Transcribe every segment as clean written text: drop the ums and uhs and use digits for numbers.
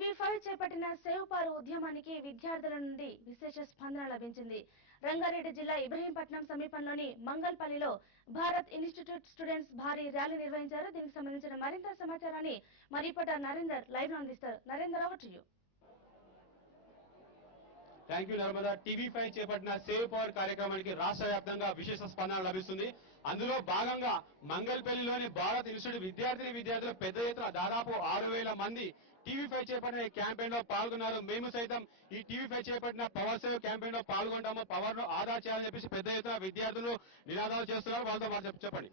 TV5 చేపట్టిన save పారు ఉద్యమానికి విద్యార్థుల నుండి విశేష స్పందన లభించింది. రంగారెడ్డి జిల్లా ఇబ్రహీంపట్నం సమీపంలోని మంగల్పల్లిలో భారత్ ఇన్స్టిట్యూట్ స్టూడెంట్స్ భారీ ర్యాలీ నిర్వహించారు. దీనికి సంబంధించిన మరింత సమాచారాన్ని మా రిపోర్టర్ నరేందర్ లైవ్ లో అందిస్తారు. Narender, over to you. Thank you Narmada. TV5 చేపట్టిన సేవ్ పవర్ కార్యక్రమానికి రాష్ట్ర వ్యాప్తంగా విశేష స్పందన లభిస్తుంది. అందులో భాగంగా మంగల్పల్లిలోని భారత్ ఇన్స్టిట్యూట్ విద్యార్థులు పెద్ద ఎత్తున దాదాపు 6,000 మంది టీవీ5 చేపట్టిన ఈ క్యాంపెయిన్ లో పాల్గొన్నారు. మేము సైతం ఈ టీవీ5 చేపట్టిన పవర్ సేవ్ క్యాంపెయిన్ లో పాల్గొంటాము. పవర్ ను ఆదా చేయాలని చెప్పేసి పెద్ద ఎత్తున విద్యార్థులు నినాదాలు చేస్తున్నారు. వాళ్ళతో పాటు చెప్పండి.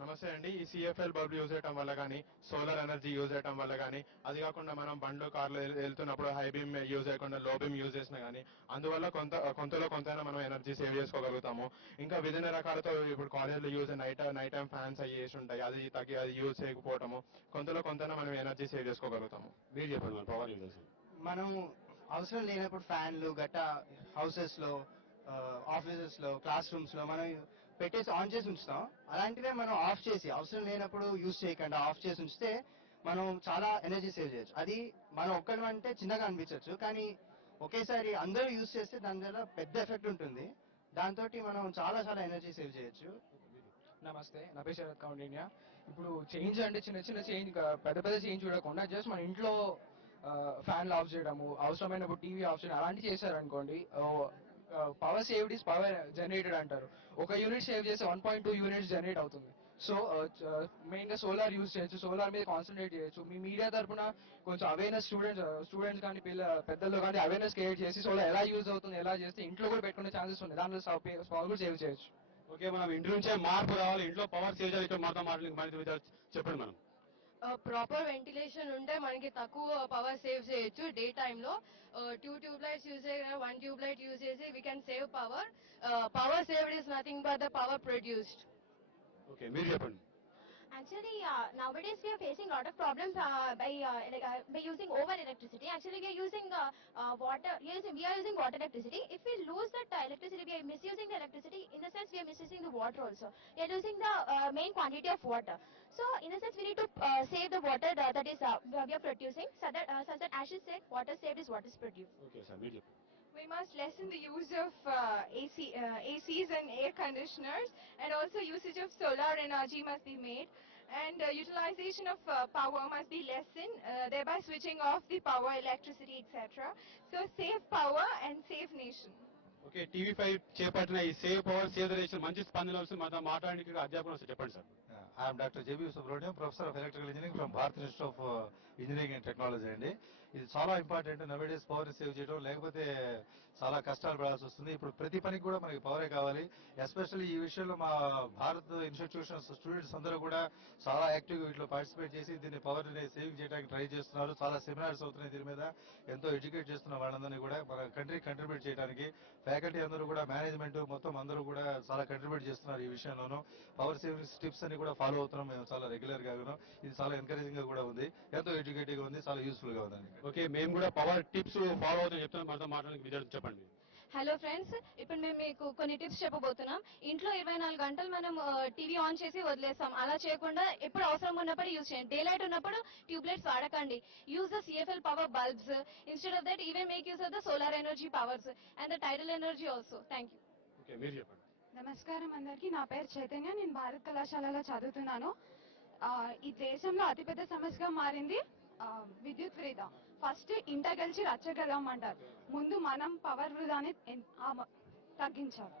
నమస్తే అండి. ఈ సిఎఫ్ఎల్ బల్బ్ యూజ్ చేయడం వల్ల కానీ, సోలార్ ఎనర్జీ యూజ్ చేయడం వల్ల కానీ, అది కాకుండా మనం బండ్లు కార్లు వెళ్తున్నప్పుడు హై బీమ్ యూజ్ చేయకుండా లో బీమ్ యూజ్ చేసినా కానీ అందువల్ల కొంతైనా మనం ఎనర్జీ సేవ్ చేసుకోగలుగుతాము. ఇంకా విభిన్న రకాలతో ఇప్పుడు కాలేజ్లో యూజ్ నైట్ టైం ఫ్యాన్స్ అవి వేసి ఉంటాయి, అది యూజ్ చేయకపోవటము కొంతైనా మనం ఎనర్జీ సేవ్ చేసుకోగలుగుతాము. మీరు చెప్పండి. పవర్ యూజ్ మనం అవసరం లేనప్పుడు ఫ్యాన్లు గట్టా హౌసెస్ లో, ఆఫీసెస్ లో, క్లాస్ రూమ్స్ లో మనం పెట్టేసి ఆన్ చేసి ఉంచుతాం. అలాంటివే మనం ఆఫ్ చేసి అవసరం లేనప్పుడు యూజ్ చేయకుండా ఆఫ్ చేసి ఉంచితే మనం చాలా ఎనర్జీ సేవ్ చేయొచ్చు. అది మనం ఒక్కడం అంటే చిన్నగా అనిపించవచ్చు, కానీ ఒకేసారి అందరూ యూజ్ చేస్తే దాని వల్ల పెద్ద ఎఫెక్ట్ ఉంటుంది. దాంతో మనం చాలా ఎనర్జీ సేవ్ చేయొచ్చు. నమస్తే, నా పేరు శరత్ కౌండిన్య. ఇప్పుడు చేంజ్ అంటే చిన్న చేంజ్, పెద్ద చేంజ్ చూడకుండా జస్ట్ మన ఇంట్లో ఫ్యాన్లు ఆఫ్ చేయడము, అవసరమైనప్పుడు టీవీ ఆఫ్ చేయడం అలాంటివి చేశారనుకోండి, power saved is power generated అంటారు. ఒక యూనిట్ సేవ్ చేస్తే 1.2 యూనిట్స్ జనరేట్ అవుతుంది. సో మెయిన్ గా సోలార్ యూజ్ చేయొచ్చు, సోలార్ మీద కాన్సన్ట్రేట్ చేయొచ్చు. మీ మీడియా తరఫున కొంచెం అవేర్నెస్ స్టూడెంట్స్ కానీ పెద్దలు కానీ అవేర్నెస్ క్రియేట్ చేసి సోలార్ ఎలా యూజ్ అవుతుంది, ఎలా చేస్తే ఇంట్లో కూడా పెట్టుకునే ఛాన్సెస్ ఉన్నాయి, దాంట్లో పవర్ కూడా సేవ్ చేయొచ్చు. ఓకే, మనం ఇంటి నుంచే మార్పు రావాలి, ఇంట్లో పవర్ సేవ్ చేయాలి. ఇక్కడ మాతో చెప్పండి. మనం ప్రాపర్ వెంటిలేషన్ ఉంటే మనకి తక్కువ పవర్ సేవ్ చేయొచ్చు. డే టైమ్ లో 2 ట్యూబ్ లైట్స్ యూజ్ చేసి 1 ట్యూబ్ లైట్ యూజ్ చేసి we can save power. Power saved is nothing but the power produced. Okay, మీరు చెప్పండి. Actually, nowadays we are facing a lot of problems by using over electricity. Actually, we are using water. We are using water electricity. If we lose that electricity, we are misusing the electricity. In the sense, we are misusing the water also. We are losing the main quantity of water. So, in the sense, we need to save the water that is we are producing. So that as she said, water saved is what is produced. Okay, sir. మీరు చెప్పండి. We must lessen the use of ACs and air conditioners, and also usage of solar energy must be made, and utilization of power must be lessened, thereby switching off the power, electricity, etc. So save power and save nation. Okay, TV5 చేపట్టిన ఈ save power save the nation మంచి స్పందన వస్తుంది. మాతో మాట్లాడడానికి అధ్యాపకులు వస్తే చెప్పండి sir. I am Dr. J.B. Subramaniam, Professor of Electrical Engineering from Bharat Institute of Engineering and Technology అండి. ఇది చాలా ఇంపార్టెంట్. నవేడేస్ పవర్ సేవ్ చేయడం, లేకపోతే చాలా కష్టాలు పడాల్సి వస్తుంది. ఇప్పుడు ప్రతి పనికి కూడా మనకి పవరే కావాలి. ఎస్పెషల్లీ ఈ విషయంలో మా భారత్ ఇన్స్టిట్యూషన్స్ స్టూడెంట్స్ అందరూ కూడా చాలా యాక్టివ్గా వీటిలో పార్టిసిపేట్ చేసి దీన్ని పవర్ సేవింగ్ చేయడానికి ట్రై చేస్తున్నారు. చాలా సెమినార్స్ అవుతున్నాయి దీని మీద. ఎంతో ఎడ్యుకేట్ చేస్తున్న వాళ్ళందరినీ కూడా మన కంట్రీకి కంట్రిబ్యూట్ చేయడానికి ఫ్యాకల్టీ అందరూ కూడా, మేనేజ్మెంట్ మొత్తం అందరూ కూడా చాలా కంట్రిబ్యూట్ చేస్తున్నారు ఈ విషయంలోనూ. పవర్ సేవింగ్ టిప్స్ అని కూడా ఫాలో అవుతున్నాం మేము చాలా రెగ్యులర్ గా. ఇది చాలా ఎంకరేజింగ్ గా కూడా ఉంది, ఎంతో ఎడ్యుకేటివ్ గా ఉంది, చాలా యూస్ఫుల్ గా ఉంది. ఓకే, మేము కూడా పవర్ టిప్స్ ఫాలో అవుతాం చెప్తున్నాం. మనతో మాట్లాడడానికి విద్యార్థులు చెప్పండి. హలో ఫ్రెండ్స్, ఇప్పుడు మేము మీకు కొన్ని టిప్స్ చెప్పబోతున్నాం. ఇంట్లో 24 గంటలు మనం టీవీ ఆన్ చేసి వదిలేస్తాం. అలా చేయకుండా ఎప్పుడు అవసరం ఉన్నప్పుడు యూజ్ చేయండి. డే లైట్ ఉన్నప్పుడు ట్యూబ్ లైట్స్ వాడకండి. Use the CFL power bulbs. Instead of that even make use of the solar energy powers and the tidal energy also. Thank you. Okay, మీరు చెప్పండి. నమస్కారం అందరికీ. నా పేరు చైతన్య. నేను భారత్ కళాశాలలో చదువుతున్నాను. ఈ దేశంలో అతిపెద్ద సమస్యగా మారింది విద్యుత్ వృధా. ఫస్ట్ ఇంట గెలిచి రచ్చగలమంటారు. ముందు మనం పవర్ వృధాని తగ్గించాలి.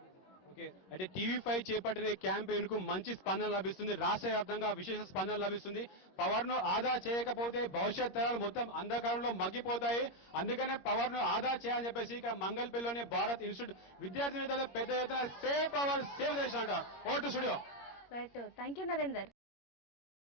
ఓకే, అంటే టీవీ5 చేపట్టిన క్యాంపెయిన్ కు మంచి స్పందన లభిస్తుంది. రాష్ట్ర వ్యాప్తంగా విశేష స్పందన లభిస్తుంది. పవర్ ను ఆదా చేయకపోతే భవిష్యత్ తరాలు మొత్తం అంధకారంలో మగ్గిపోతాయి. అందుకనే పవర్ ను ఆదా చేయాలని చెప్పేసి ఇక మంగళపల్లిలోని భారత్ ఇన్స్టిట్యూట్ విద్యార్థి పెద్ద ఎత్తున సేవ్ పవర్ సేవ్ చేసినట్టు. Vote studio. Right, thank you Narender.